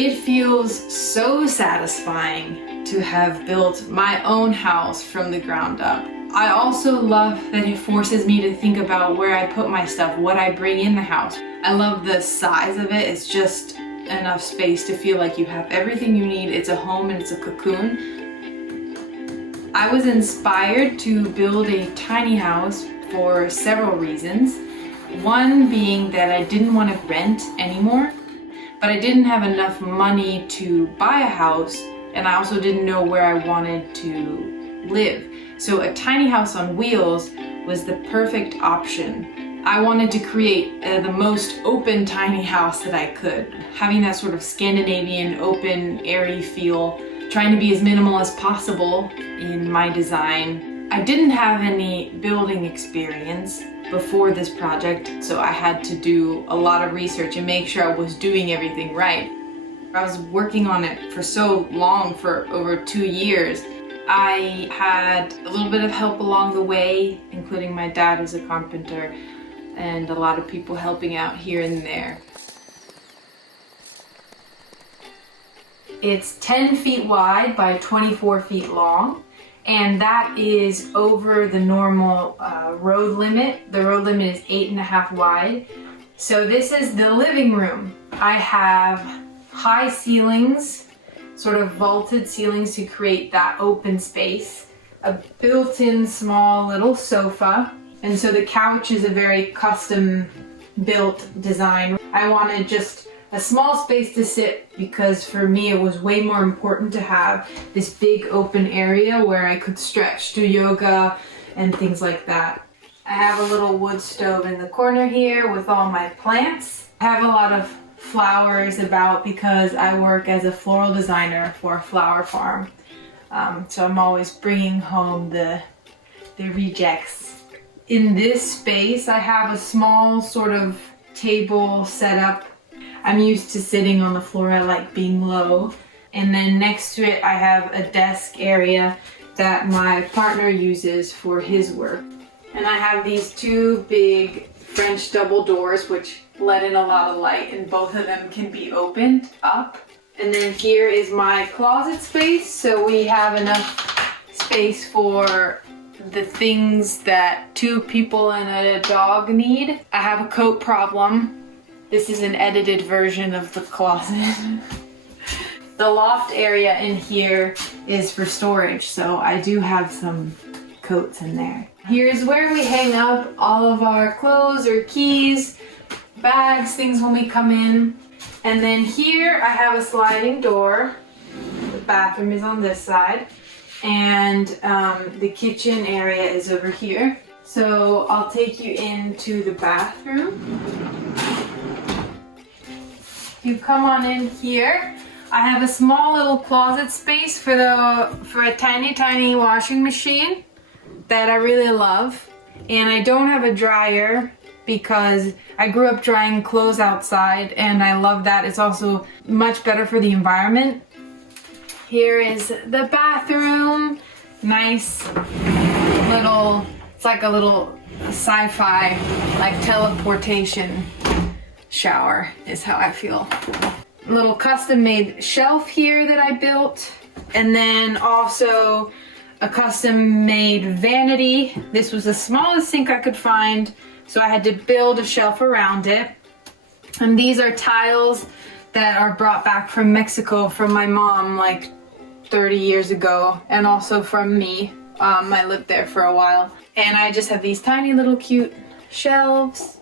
It feels so satisfying to have built my own house from the ground up. I also love that it forces me to think about where I put my stuff, what I bring in the house. I love the size of it. It's just enough space to feel like you have everything you need. It's a home and it's a cocoon. I was inspired to build a tiny house for several reasons. One being that I didn't want to rent anymore, but I didn't have enough money to buy a house, and I also didn't know where I wanted to live. So a tiny house on wheels was the perfect option. I wanted to create the most open tiny house that I could, having that sort of Scandinavian open, airy feel, trying to be as minimal as possible in my design. I didn't have any building experience before this project, so I had to do a lot of research and make sure I was doing everything right. I was working on it for so long, for over 2 years. I had a little bit of help along the way, including my dad who's a carpenter, and a lot of people helping out here and there. It's 10 feet wide by 24 feet long, and that is over the normal road limit. The road limit is 8.5 wide. So this is the living room. I have high ceilings, sort of vaulted ceilings to create that open space, a built-in small little sofa, and so the couch is a very custom built design. I wanted just a small space to sit because for me it was way more important to have this big open area where I could stretch, do yoga and things like that. I have a little wood stove in the corner here with all my plants. I have a lot of flowers about because I work as a floral designer for a flower farm. So I'm always bringing home the rejects. In this space I have a small sort of table set up. I'm used to sitting on the floor, I like being low. And then next to it I have a desk area that my partner uses for his work. And I have these 2 big French double doors which let in a lot of light, and both of them can be opened up. And then here is my closet space, so we have enough space for the things that 2 people and a dog need. I have a coat problem. This is an edited version of the closet. The loft area in here is for storage, so I do have some coats in there. Here's where we hang up all of our clothes or keys, bags, things when we come in. And then here I have a sliding door. The bathroom is on this side, and the kitchen area is over here. So I'll take you into the bathroom. You come on in here. I have a small little closet space for a tiny washing machine that I really love. And I don't have a dryer because I grew up drying clothes outside and I love that. It's also much better for the environment. Here is the bathroom. Nice little, it's like a little sci-fi, like teleportation shower is how I feel. A little custom made shelf here that I built, and then also a custom made vanity. This was the smallest sink I could find, so I had to build a shelf around it. And these are tiles that are brought back from Mexico from my mom like 30 years ago, and also from me. I lived there for a while. And I just have these tiny little cute shelves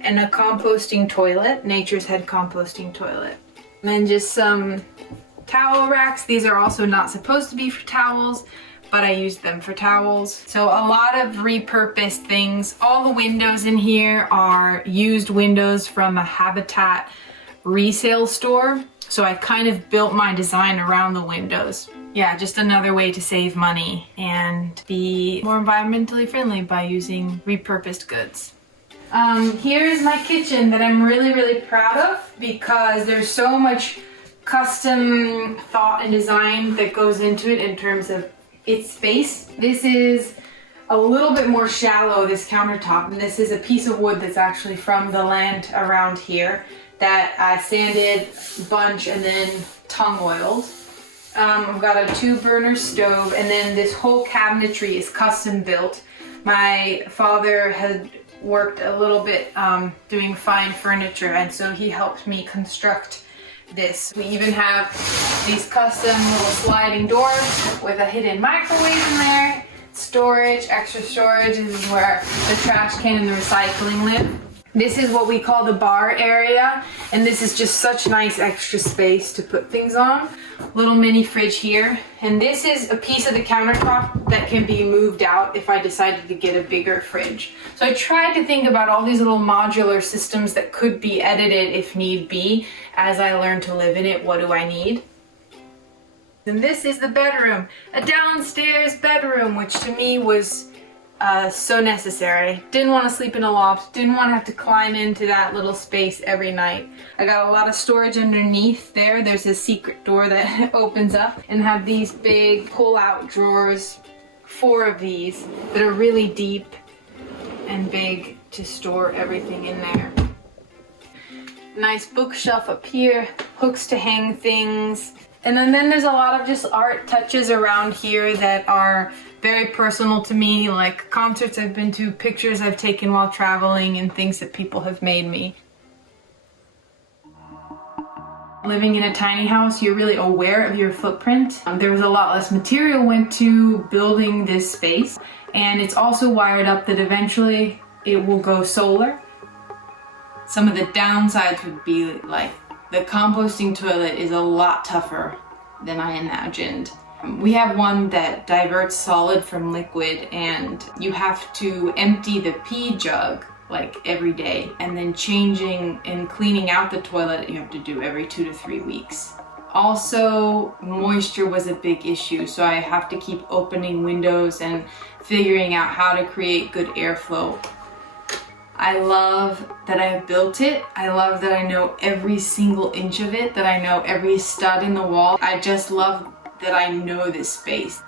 and a composting toilet, Nature's Head composting toilet. And then just some towel racks. These are also not supposed to be for towels, but I use them for towels. So a lot of repurposed things. All the windows in here are used windows from a Habitat resale store. So I kind of built my design around the windows. Yeah, just another way to save money and be more environmentally friendly by using repurposed goods. Here's my kitchen that I'm really proud of because there's so much custom thought and design that goes into it in terms of its space. This is a little bit more shallow, this countertop, and this is a piece of wood that's actually from the land around here that I sanded a bunch and then tung oiled. I've got a 2-burner stove, and then this whole cabinetry is custom built. My father had worked a little bit doing fine furniture, and so he helped me construct this. We even have these custom little sliding doors with a hidden microwave in there. Storage, extra storage. This is where the trash can and the recycling live. This is what we call the bar area, and this is just such nice extra space to put things on. Little mini fridge here, and this is a piece of the countertop that can be moved out if I decided to get a bigger fridge. So I tried to think about all these little modular systems that could be edited if need be. As I learn to live in it, what do I need? And this is the bedroom, a downstairs bedroom, which to me was so necessary. Didn't want to sleep in a loft, didn't want to have to climb into that little space every night. I got a lot of storage underneath there. There's a secret door that opens up, and have these big pull-out drawers, 4 of these that are really deep and big to store everything in there. Nice bookshelf up here, hooks to hang things. And then there's a lot of just art touches around here that are very personal to me, like concerts I've been to, pictures I've taken while traveling, and things that people have made me. Living in a tiny house, you're really aware of your footprint. There was a lot less material went to building this space, and it's also wired up that eventually it will go solar. Some of the downsides would be like the composting toilet is a lot tougher than I imagined. We have one that diverts solid from liquid, and you have to empty the pee jug like every day, and then changing and cleaning out the toilet you have to do every 2 to 3 weeks. Also, moisture was a big issue, so I have to keep opening windows and figuring out how to create good airflow. I love that I have built it. I love that I know every single inch of it, that I know every stud in the wall. I just love that I know this space.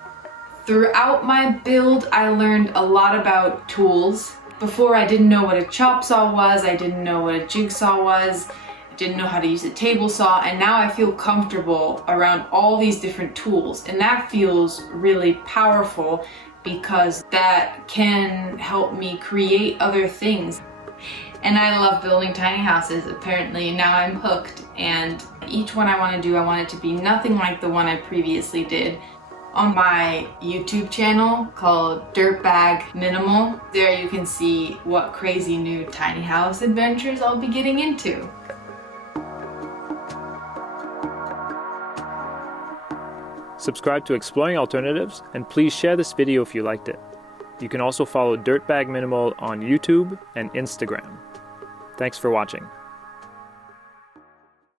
Throughout my build, I learned a lot about tools. Before, I didn't know what a chop saw was, I didn't know what a jigsaw was, I didn't know how to use a table saw, and now I feel comfortable around all these different tools, and that feels really powerful because that can help me create other things. And I love building tiny houses. Apparently now I'm hooked, and each one I want to do, I want it to be nothing like the one I previously did. On my YouTube channel called Dirtbag Minimal, there you can see what crazy new tiny house adventures I'll be getting into. Subscribe to Exploring Alternatives, and please share this video if you liked it. You can also follow Dirtbag Minimal on YouTube and Instagram. Thanks for watching.